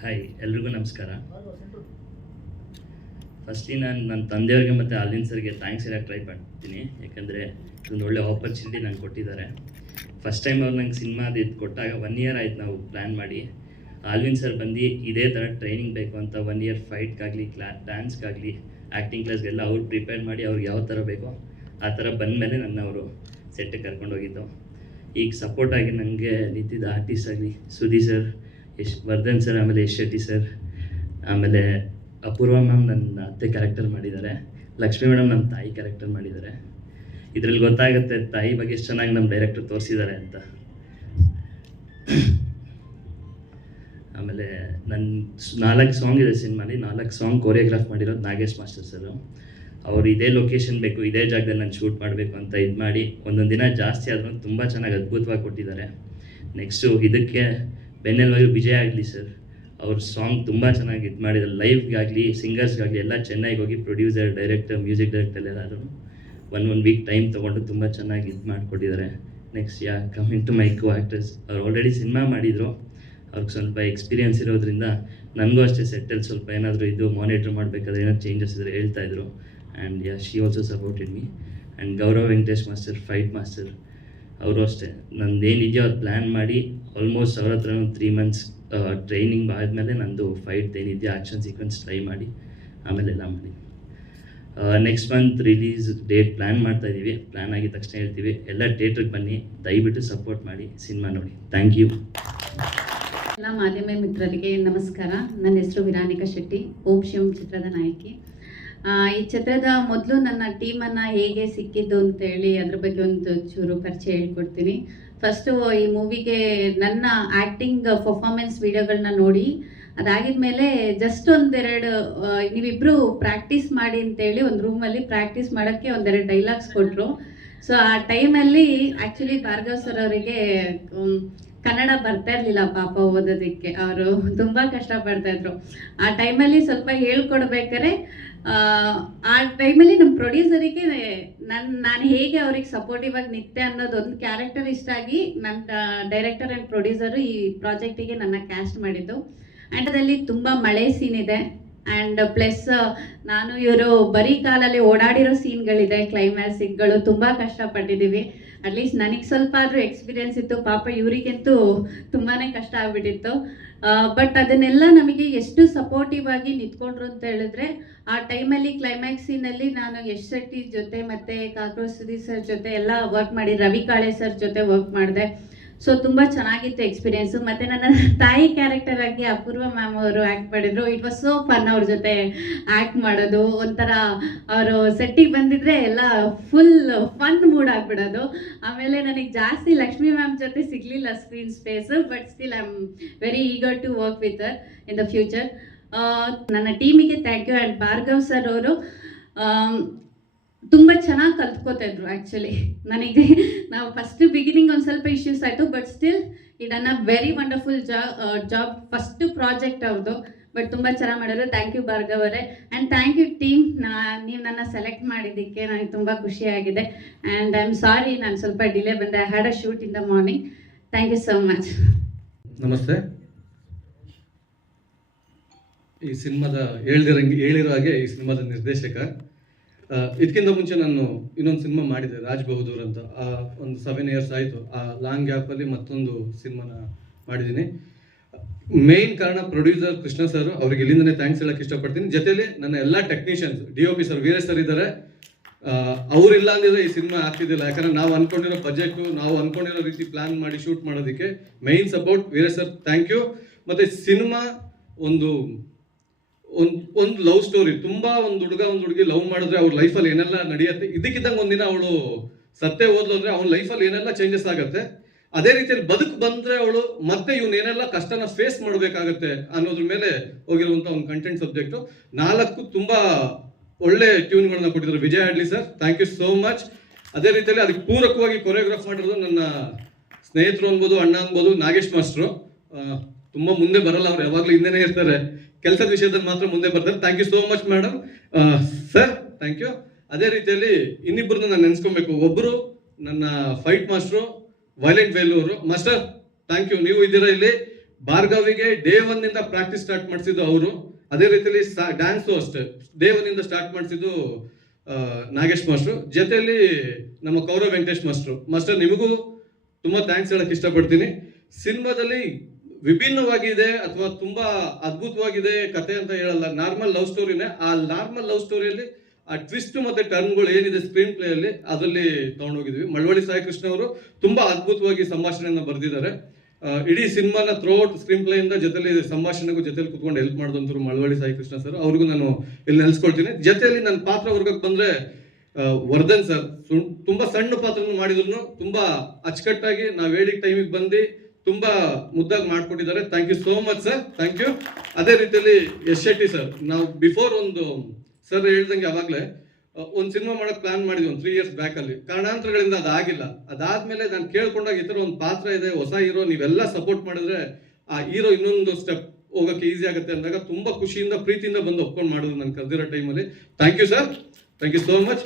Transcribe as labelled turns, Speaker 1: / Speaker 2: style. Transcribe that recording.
Speaker 1: Hi ಎಲ್ರಿಗೂ ನಮಸ್ಕಾರ. Firstly ನಾನು ನನ್ನ ತಂದೆಯವ್ರಿಗೆ ಮತ್ತು ಅಲ್ಲಿನ ಸರ್ಗೆ ಥ್ಯಾಂಕ್ಸ್ ಹೇಳಕ್ಕೆ ಟ್ರೈ ಮಾಡ್ತೀನಿ. ಯಾಕಂದರೆ ಇದೊಂದು ಒಳ್ಳೆ ಆಪರ್ಚುನಿಟಿ ನಂಗೆ ಕೊಟ್ಟಿದ್ದಾರೆ. ಫಸ್ಟ್ ಟೈಮ್ ಅವ್ರು ನಂಗೆ ಸಿನಿಮಾದ ಇದು ಕೊಟ್ಟಾಗ ಒನ್ ಇಯರ್ ಆಯ್ತು ನಾವು ಪ್ಲ್ಯಾನ್ ಮಾಡಿ. ಆಲ್ವಿನ್ ಸರ್ ಬಂದು ಇದೇ ಥರ ಟ್ರೈನಿಂಗ್ ಬೇಕು ಅಂತ ಒನ್ ಇಯರ್ ಫೈಟ್ಗಾಗಲಿ ಕ್ಲಾ ಡ್ಯಾನ್ಸ್ಗಾಗಲಿ ಆ್ಯಕ್ಟಿಂಗ್ ಕ್ಲಾಸ್ಗೆಲ್ಲ ಅವ್ರು ಪ್ರಿಪೇರ್ ಮಾಡಿ ಅವ್ರಿಗೆ ಯಾವ ಥರ ಬೇಕೋ ಆ ಥರ ಬಂದಮೇಲೆ ನನ್ನ ಅವರು ಸೆಟ್ಟಿಗೆ ಕರ್ಕೊಂಡು ಹೋಗಿದ್ದು. ಈಗ ಸಪೋರ್ಟ್ ಆಗಿ ನನಗೆ ನಿಂತಿದ್ದ ಆರ್ಟಿಸ್ಟ್ ಆಗಲಿ ಸುದಿ ಸರ್ ಯಶ್ ವರ್ಧನ್ ಸರ್, ಆಮೇಲೆ ಯಶ್ ಶೆಟ್ಟಿ ಸರ್, ಆಮೇಲೆ ಅಪೂರ್ವ ಮ್ಯಾಮ್ ನನ್ನ ಅತ್ತೆ ಕ್ಯಾರೆಕ್ಟರ್ ಮಾಡಿದ್ದಾರೆ. ಲಕ್ಷ್ಮಿ ಮೇಡಮ್ ನಮ್ಮ ತಾಯಿ ಕ್ಯಾರೆಕ್ಟರ್ ಮಾಡಿದ್ದಾರೆ. ಇದರಲ್ಲಿ ಗೊತ್ತಾಗುತ್ತೆ ತಾಯಿ ಬಗ್ಗೆ ಎಷ್ಟು ಚೆನ್ನಾಗಿ ನಮ್ಮ ಡೈರೆಕ್ಟರ್ ತೋರಿಸಿದ್ದಾರೆ ಅಂತ. ಆಮೇಲೆ ನನ್ನ ನಾಲ್ಕು ಸಾಂಗ್ ಇದೆ ಸಿನಿಮಾಲಿ, ನಾಲ್ಕು ಸಾಂಗ್ ಕೊರಿಯೋಗ್ರಾಫ್ ಮಾಡಿರೋದು ನಾಗೇಶ್ ಮಾಸ್ಟರ್ ಸರು ಅವ್ರು ಇದೇ ಲೊಕೇಶನ್ ಬೇಕು, ಇದೇ ಜಾಗದಲ್ಲಿ ನಾನು ಶೂಟ್ ಮಾಡಬೇಕು ಅಂತ ಇದು ಮಾಡಿ ಒಂದೊಂದು ದಿನ ಜಾಸ್ತಿ ಆದ್ರೂ ತುಂಬ ಚೆನ್ನಾಗಿ ಅದ್ಭುತವಾಗಿ ಕೊಟ್ಟಿದ್ದಾರೆ. ನೆಕ್ಸ್ಟು ಇದಕ್ಕೆ ಬೆನ್ನೆಲುವಾಗಿ ವಿಜಯ ಆಗಲಿ ಸರ್ ಅವ್ರ ಸಾಂಗ್ ತುಂಬ ಚೆನ್ನಾಗಿ ಇದು ಮಾಡಿದ್ರು ಲೈವ್ಗಾಗಲಿ ಸಿಂಗರ್ಸ್ಗಾಗಲಿ ಎಲ್ಲ ಚೆನ್ನೈಗೆ ಹೋಗಿ ಪ್ರೊಡ್ಯೂಸರ್ ಡೈರೆಕ್ಟರ್ ಮ್ಯೂಸಿಕ್ ಡೈರೆಕ್ಟರ್ ಎಲ್ಲರೂ ಒನ್ ಒನ್ ವೀಕ್ ಟೈಮ್ ತೊಗೊಂಡು ತುಂಬ ಚೆನ್ನಾಗಿ ಇದು ಮಾಡಿಕೊಟ್ಟಿದ್ದಾರೆ. Next yeah coming to my co actors ಅವ್ರು ಆಲ್ರೆಡಿ ಸಿನಿಮಾ ಮಾಡಿದರು. ಅವ್ರಿಗೆ ಸ್ವಲ್ಪ ಎಕ್ಸ್ಪೀರಿಯನ್ಸ್ ಇರೋದ್ರಿಂದ ನನಗೂ ಅಷ್ಟೇ ಸೆಟ್ಟಲ್ಲಿ ಸ್ವಲ್ಪ ಏನಾದರೂ ಇದು ಮಾನಿಟ್ರ್ ಮಾಡಬೇಕಾದ್ರೆ ಏನಾದ್ರು ಚೇಂಜಸ್ ಇದ್ದರೆ ಹೇಳ್ತಾಯಿದ್ರು and yeah she also supported me and Gaurav Venkatesh master fight master ಅವರು ಅಷ್ಟೇ. ನಂದು ಏನಿದೆಯೋ ಅದು ಪ್ಲ್ಯಾನ್ ಮಾಡಿ ಆಲ್ಮೋಸ್ಟ್ ಅವ್ರ ಹತ್ರ ತ್ರೀ ಮಂತ್ಸ್ ಟ್ರೈನಿಂಗ್ ಆದಮೇಲೆ ನಂದು ಫೈಟ್ ಏನಿದೆಯೋ ಆ್ಯಕ್ಷನ್ ಸೀಕ್ವೆನ್ಸ್ ಟ್ರೈ ಮಾಡಿ ಆಮೇಲೆ ಎಲ್ಲ ಮಾಡಿ. Next month release date plan ಮಾಡ್ತಾ ಇದ್ದೀವಿ. ಪ್ಲ್ಯಾನ್ ಆಗಿದ ತಕ್ಷಣ ಹೇಳ್ತೀವಿ. ಎಲ್ಲ ಥಿಯೇಟ್ರಿಗೆ ಬನ್ನಿ. ದಯವಿಟ್ಟು ಸಪೋರ್ಟ್ ಮಾಡಿ ಸಿನಿಮಾ ನೋಡಿ. ಥ್ಯಾಂಕ್ ಯು
Speaker 2: ಎಲ್ಲ ಮಾಧ್ಯಮ ಮಿತ್ರರಿಗೆ ನಮಸ್ಕಾರ. ನನ್ನ ಹೆಸರು ವಿರಾನಿಕಾ ಶೆಟ್ಟಿ. ಓಂ ಶಿವಂ ಚಿತ್ರದ ನಾಯಕಿ. ಈ ಚಿತ್ರದ ಮೊದಲು ನನ್ನ ಟೀಮನ್ನು ಹೇಗೆ ಸಿಕ್ಕಿದ್ದು ಅಂತೇಳಿ ಅದ್ರ ಬಗ್ಗೆ ಒಂದು ಚೂರು ಪರಿಚಯ ಹೇಳ್ಕೊಡ್ತೀನಿ. ಫಸ್ಟು ಈ ಮೂವಿಗೆ ನನ್ನ ಆ್ಯಕ್ಟಿಂಗ್ ಪರ್ಫಾರ್ಮೆನ್ಸ್ ವಿಡಿಯೋಗಳನ್ನ ನೋಡಿ, ಅದಾಗಿದ್ಮೇಲೆ ಜಸ್ಟ್ ಒಂದೆರಡು ನೀವಿಬ್ರು ಪ್ರಾಕ್ಟೀಸ್ ಮಾಡಿ ಅಂತೇಳಿ ಒಂದು ರೂಮಲ್ಲಿ ಪ್ರಾಕ್ಟೀಸ್ ಮಾಡೋಕ್ಕೆ ಒಂದೆರಡು ಡೈಲಾಗ್ಸ್ ಕೊಟ್ಟರು ಸೊ ಆ ಟೈಮಲ್ಲಿ ಆ್ಯಕ್ಚುಲಿ ಭಾರ್ಗವ್ ಸರ್ ಅವರಿಗೆ ಕನ್ನಡ ಬರ್ತಾ ಇರಲಿಲ್ಲ ಪಾಪ ಓದೋದಕ್ಕೆ. ಅವರು ತುಂಬ ಇದ್ರು. ಆ ಟೈಮಲ್ಲಿ ಸ್ವಲ್ಪ ಹೇಳ್ಕೊಡ್ಬೇಕಾದ್ರೆ ಆ, ಆ ಟೈಮಲ್ಲಿ ನಮ್ಮ ಪ್ರೊಡ್ಯೂಸರಿಗೆ ನನ್ನ ನಾನು ಹೇಗೆ ಅವ್ರಿಗೆ ಸಪೋರ್ಟಿವ್ ಆಗಿ ನಿಂತೆ ಅನ್ನೋದು ಒಂದು ಕ್ಯಾರೆಕ್ಟರ್ ಇಷ್ಟ ಆಗಿ ನನ್ನ ಡೈರೆಕ್ಟರ್ ಆ್ಯಂಡ್ ಪ್ರೊಡ್ಯೂಸರು ಈ ಪ್ರಾಜೆಕ್ಟಿಗೆ ನನ್ನ ಕ್ಯಾಸ್ಟ್ ಮಾಡಿದ್ದು. ಆ್ಯಂಡ್ ಅದರಲ್ಲಿ ತುಂಬ ಮಳೆ ಸೀನ್ ಇದೆ. ಆ್ಯಂಡ್ ಪ್ಲಸ್ ನಾನು ಇವರು ಬರೀ ಕಾಲಲ್ಲಿ ಓಡಾಡಿರೋ ಸೀನ್ಗಳಿದೆ ಕ್ಲೈಮ್ಯಾಕ್ಸಿಕ್ಗಳು ತುಂಬ ಕಷ್ಟಪಟ್ಟಿದ್ದೀವಿ. ಅಟ್ಲೀಸ್ಟ್ ನನಗೆ ಸ್ವಲ್ಪ ಆದರೂ ಎಕ್ಸ್ಪೀರಿಯನ್ಸ್ ಇತ್ತು. ಪಾಪ ಇವರಿಗಂತೂ ತುಂಬಾ ಕಷ್ಟ ಆಗ್ಬಿಟ್ಟಿತ್ತು. ಬಟ್ ಅದನ್ನೆಲ್ಲ ನಮಗೆ ಎಷ್ಟು ಸಪೋರ್ಟಿವ್ ಆಗಿ ನಿಂತ್ಕೊಂಡ್ರು ಅಂತ ಹೇಳಿದ್ರೆ, ಆ ಟೈಮಲ್ಲಿ ಕ್ಲೈಮ್ಯಾಕ್ಸ್ ಸೀನಲ್ಲಿ ನಾನು ಯಶ್ ಶೆಟ್ಟಿ ಜೊತೆ ಮತ್ತು ಕಾಕ್ರೋಚ್ ಸರ್ ಜೊತೆ ಎಲ್ಲ ವರ್ಕ್ ಮಾಡಿ, ರವಿ ಕಾಳೆ ಸರ್ ಜೊತೆ ವರ್ಕ್ ಮಾಡಿದೆ. ಸೊ ತುಂಬ ಚೆನ್ನಾಗಿತ್ತು ಎಕ್ಸ್ಪೀರಿಯೆನ್ಸು ಮತ್ತು ನನ್ನ ತಾಯಿ ಕ್ಯಾರೆಕ್ಟರ್ ಆಗಿ ಅಪೂರ್ವ ಮ್ಯಾಮ್ ಅವರು ಆ್ಯಕ್ಟ್ ಮಾಡಿದ್ರು. ಇಟ್ ವಾಸ್ ಸೋ ಫನ್ ಅವ್ರ ಜೊತೆ ಆ್ಯಕ್ಟ್ ಮಾಡೋದು. ಒಂಥರ ಅವರು ಸೆಟ್ಟಿಗೆ ಬಂದಿದ್ರೆ ಎಲ್ಲ ಫುಲ್ ಫನ್ ಮೂಡ್ ಆಗ್ಬಿಡೋದು. ಆಮೇಲೆ ನನಗೆ ಜಾಸ್ತಿ ಲಕ್ಷ್ಮಿ ಮ್ಯಾಮ್ ಜೊತೆ ಸಿಗಲಿಲ್ಲ screen space but still I am very eager to work with in the future ನನ್ನ ಟೀಮಿಗೆ thank you and Bhargav sir ಅವರು ತುಂಬ ಚೆನ್ನಾಗಿ ಕಲ್ತ್ಕೋತಾ ಇದ್ರು ಆ್ಯಕ್ಚುಲಿ ನನಗೆ ನಾವು ಫಸ್ಟ್ ಬಿಗಿನಿಂಗ್ ಒಂದು ಸ್ವಲ್ಪ ಇಶ್ಯೂಸ್ ಆಯಿತು ಬಟ್ ಸ್ಟಿಲ್ ಇದನ್ನ very wonderful job job first project ಅವ್ರದ್ದು ಬಟ್ ತುಂಬ ಚೆನ್ನಾಗಿ ಮಾಡಿದ್ರು. ಥ್ಯಾಂಕ್ ಯು ಭಾರ್ಗವ್ ಅವರೇ. ಆ್ಯಂಡ್ ಥ್ಯಾಂಕ್ ಯು ಟೀಮ್ ನಾ, ನೀವು ನನ್ನ ಸೆಲೆಕ್ಟ್ ಮಾಡಿದ್ದಕ್ಕೆ ನನಗೆ ತುಂಬ ಖುಷಿಯಾಗಿದೆ ಆ್ಯಂಡ್ ಐ ಆಮ್ ಸಾರಿ ನಾನು ಸ್ವಲ್ಪ ಡಿಲೇ ಬಂದೆ. I had a shoot in the morning thank you so much
Speaker 3: ನಮಸ್ತೆ. ಈ ಸಿನಿಮಾದ ಹೇಳ್ದಿರಂಗೆ, ಹೇಳಿರೋ ಹಾಗೆ ಈ ಸಿನಿಮಾದ ನಿರ್ದೇಶಕ ಇದಕ್ಕಿಂತ ಮುಂಚೆ ನಾನು ಇನ್ನೊಂದು ಸಿನಿಮಾ ಮಾಡಿದೆ, ರಾಜ್ ಬಹದ್ದೂರ್ ಅಂತ. ಆ ಒಂದು ಸೆವೆನ್ ಇಯರ್ಸ್ ಆಯಿತು. ಆ ಲಾಂಗ್ ಗ್ಯಾಪಲ್ಲಿ ಮತ್ತೊಂದು ಸಿನಿಮಾನ ಮಾಡಿದ್ದೀನಿ. ಮೇನ್ ಕಾರಣ ಪ್ರೊಡ್ಯೂಸರ್ ಕೃಷ್ಣ ಸರ್ ಅವ್ರಿಗೆ ಇಲ್ಲಿಂದನೇ ಥ್ಯಾಂಕ್ಸ್ ಹೇಳಕ್ಕೆ ಇಷ್ಟಪಡ್ತೀನಿ. ಜೊತೆಲಿ ನನ್ನ ಎಲ್ಲ technicians D O P sir Veeresh sir ಇದ್ದಾರೆ. ಅವರಿಲ್ಲ ಅಂದಿದ್ರೆ ಈ ಸಿನಿಮಾ ಆಗ್ತಿದ್ದಿಲ್ಲ. ಯಾಕಂದ್ರೆ ನಾವು ಅನ್ಕೊಂಡಿರೋ ಬಜೆಟ್ ನಾವು ಅನ್ಕೊಂಡಿರೋ ರೀತಿ ಪ್ಲಾನ್ ಮಾಡಿ ಶೂಟ್ ಮಾಡೋದಕ್ಕೆ main support Veeresh sir thank you ಮತ್ತೆ ಸಿನಿಮಾ ಒಂದು ಒಂದು ಒಂದು ಲವ್ ಸ್ಟೋರಿ ತುಂಬಾ ಒಂದು ಹುಡುಗ ಒಂದು ಹುಡುಗಿ ಲವ್ ಮಾಡಿದ್ರೆ ಅವ್ರ ಲೈಫಲ್ಲಿ ಏನೆಲ್ಲ ನಡೆಯುತ್ತೆ, ಇದಕ್ಕಿದ್ದಂಗೆ ಒಂದಿನ ಅವಳು ಸತ್ತೇ ಓದ್ಲು ಅಂದರೆ ಅವ್ನ ಲೈಫಲ್ಲಿ ಏನೆಲ್ಲ ಚೇಂಜಸ್ ಆಗುತ್ತೆ. ಅದೇ ರೀತಿಯಲ್ಲಿ ಬದುಕು ಬಂದ್ರೆ ಅವಳು ಮತ್ತೆ ಇವನು ಏನೆಲ್ಲ ಕಷ್ಟನ ಫೇಸ್ ಮಾಡಬೇಕಾಗತ್ತೆ ಅನ್ನೋದ್ರ ಮೇಲೆ ಹೋಗಿರುವಂತ ಒಂದು ಕಂಟೆಂಟ್ ಸಬ್ಜೆಕ್ಟ್ ನಾಲ್ಕು ತುಂಬಾ ಒಳ್ಳೆ ಟ್ಯೂನ್ಗಳನ್ನ ಕೊಟ್ಟಿದ್ರು Vijay Adli sir thank you so much ಅದೇ ರೀತಿಯಲ್ಲಿ ಅದಕ್ಕೆ ಪೂರಕವಾಗಿ ಕೊರಿಯೋಗ್ರಾಫ್ ಮಾಡಿರೋದು ನನ್ನ ಸ್ನೇಹಿತರು ಅನ್ಬೋದು, ಅಣ್ಣ ಅನ್ಬೋದು, ನಾಗೇಶ್ ಮಾಸ್ಟ್ರು. ತುಂಬಾ ಮುಂದೆ ಬರಲ್ಲ, ಅವ್ರು ಯಾವಾಗ್ಲೂ ಹಿಂದೆನೇ ಇರ್ತಾರೆ. ಕೆಲಸದ ವಿಷಯದಲ್ಲಿ ಮಾತ್ರ ಮುಂದೆ ಬರ್ತಾರೆ. Thank you so much madam sir thank you ಅದೇ ರೀತಿಯಲ್ಲಿ ಇನ್ನಿಬ್ಬರನ್ನ ನಾನು ನೆನೆಸ್ಕೊಬೇಕು. ಒಬ್ಬರು ನನ್ನ fight master violent Veluru master thank you ನೀವು ಇದ್ದೀರಾ ಇಲ್ಲಿ? ಭಾರ್ಗವಿಗೆ ಡೇ ಒನ್ ಇಂದ ಪ್ರಾಕ್ಟೀಸ್ ಸ್ಟಾರ್ಟ್ ಮಾಡಿಸಿದ್ದು ಅವರು. ಅದೇ ರೀತಿಯಲ್ಲಿ ಡ್ಯಾನ್ಸು ಅಷ್ಟೇ. ಡೇ ಒನ್ ಇಂದ ಸ್ಟಾರ್ಟ್ ಮಾಡಿಸಿದ್ದು ನಾಗೇಶ್ ಮಾಸ್ಟ್ರು ಜೊತೆಯಲ್ಲಿ ನಮ್ಮ ಕೌರವ್ ವೆಂಕಟೇಶ್ ಮಾಸ್ಟ್ರು ಮಾಸ್ಟರ್ ನಿಮಗೂ ತುಂಬ ಥ್ಯಾಂಕ್ಸ್ ಹೇಳಕ್ ಇಷ್ಟಪಡ್ತೀನಿ. ಸಿನಿಮಾದಲ್ಲಿ ವಿಭಿನ್ನವಾಗಿದೆ ಅಥವಾ ತುಂಬಾ ಅದ್ಭುತವಾಗಿದೆ ಕತೆ ಅಂತ ಹೇಳಲ್ಲ, ನಾರ್ಮಲ್ ಲವ್ ಸ್ಟೋರಿನೇ. ಆ ನಾರ್ಮಲ್ ಲವ್ ಸ್ಟೋರಿಯಲ್ಲಿ ಆ ಟ್ವಿಸ್ಟ್ ಮತ್ತೆ ಟರ್ನ್ಗಳು ಏನಿದೆ ಸ್ಕ್ರೀನ್ ಪ್ಲೇ ಅಲ್ಲಿ ಅದರಲ್ಲಿ ತಗೊಂಡೋಗಿದ್ವಿ. ಮಳವಳ್ಳಿ ಸಾಯಿ ಕೃಷ್ಣ ಅವರು ತುಂಬಾ ಅದ್ಭುತವಾಗಿ ಸಂಭಾಷಣೆಯನ್ನು ಬರೆದಿದ್ದಾರೆ. ಇಡೀ ಸಿನಿಮಾನ ಥ್ರೋಔಟ್ ಸ್ಕ್ರೀನ್ ಪ್ಲೇ ಇಂದ ಜೊತೆಲಿ ಸಂಭಾಷಣೆಗೂ ಜೊತೆಲಿ ಕುತ್ಕೊಂಡು ಹೆಲ್ಪ್ ಮಾಡಿದಂತರು ಮಳವಳ್ಳಿ ಸಾಯಿ ಕೃಷ್ಣ ಸರ್ ಅವ್ರಿಗೂ ನಾನು ಇಲ್ಲಿ ನೆಲೆಸ್ಕೊಳ್ತೀನಿ ಜೊತೆಯಲ್ಲಿ ನನ್ನ ಪಾತ್ರ ವರ್ಗಕ್ಕೆ ಬಂದ್ರೆ ವರ್ಧನ್ ಸರ್ ತುಂಬಾ ಸಣ್ಣ ಪಾತ್ರನ ಮಾಡಿದ್ರು. ತುಂಬಾ ಅಚ್ಚುಕಟ್ಟಾಗಿ ನಾವು ಹೇಳಿದ ಟೈಮಿಗೆ ಬಂದು ತುಂಬಾ ಮುದ್ದಾಗಿ ಮಾಡ್ಕೊಟ್ಟಿದ್ದಾರೆ. Thank you so much sir thank you ಅದೇ ರೀತಿಯಲ್ಲಿ ಯಶ್ ಶೆಟ್ಟಿ ಸರ್ ನಾವು ಬಿಫೋರ್ ಒಂದು ಸರ್ ಹೇಳ್ದಂಗೆ ಅವಾಗಲೇ ಒಂದು ಸಿನಿಮಾ ಮಾಡೋಕ್ಕೆ ಪ್ಲಾನ್ ಮಾಡಿದ್ವಿ ಒಂದು ತ್ರೀ ಇಯರ್ಸ್ ಬ್ಯಾಕ್ ಅಲ್ಲಿ. ಕಾರಣಾಂತರಗಳಿಂದ ಅದಾಗಿಲ್ಲ. ಅದಾದ್ಮೇಲೆ ನಾನು ಕೇಳ್ಕೊಂಡಾಗ ಈ ಥರ ಒಂದು ಪಾತ್ರ ಇದೆ, ಹೊಸ ಹೀರೋ, ನೀವೆಲ್ಲ ಸಪೋರ್ಟ್ ಮಾಡಿದ್ರೆ ಆ ಹೀರೋ ಇನ್ನೊಂದು ಸ್ಟೆಪ್ ಹೋಗೋಕ್ಕೆ ಈಸಿ ಆಗುತ್ತೆ ಅಂದಾಗ ತುಂಬ ಖುಷಿಯಿಂದ, ಪ್ರೀತಿಯಿಂದ ಬಂದು ಒಪ್ಕೊಂಡು ಮಾಡೋದು ನಾನು ಕರೆದಿರೋ ಟೈಮಲ್ಲಿ thank you sir thank you so much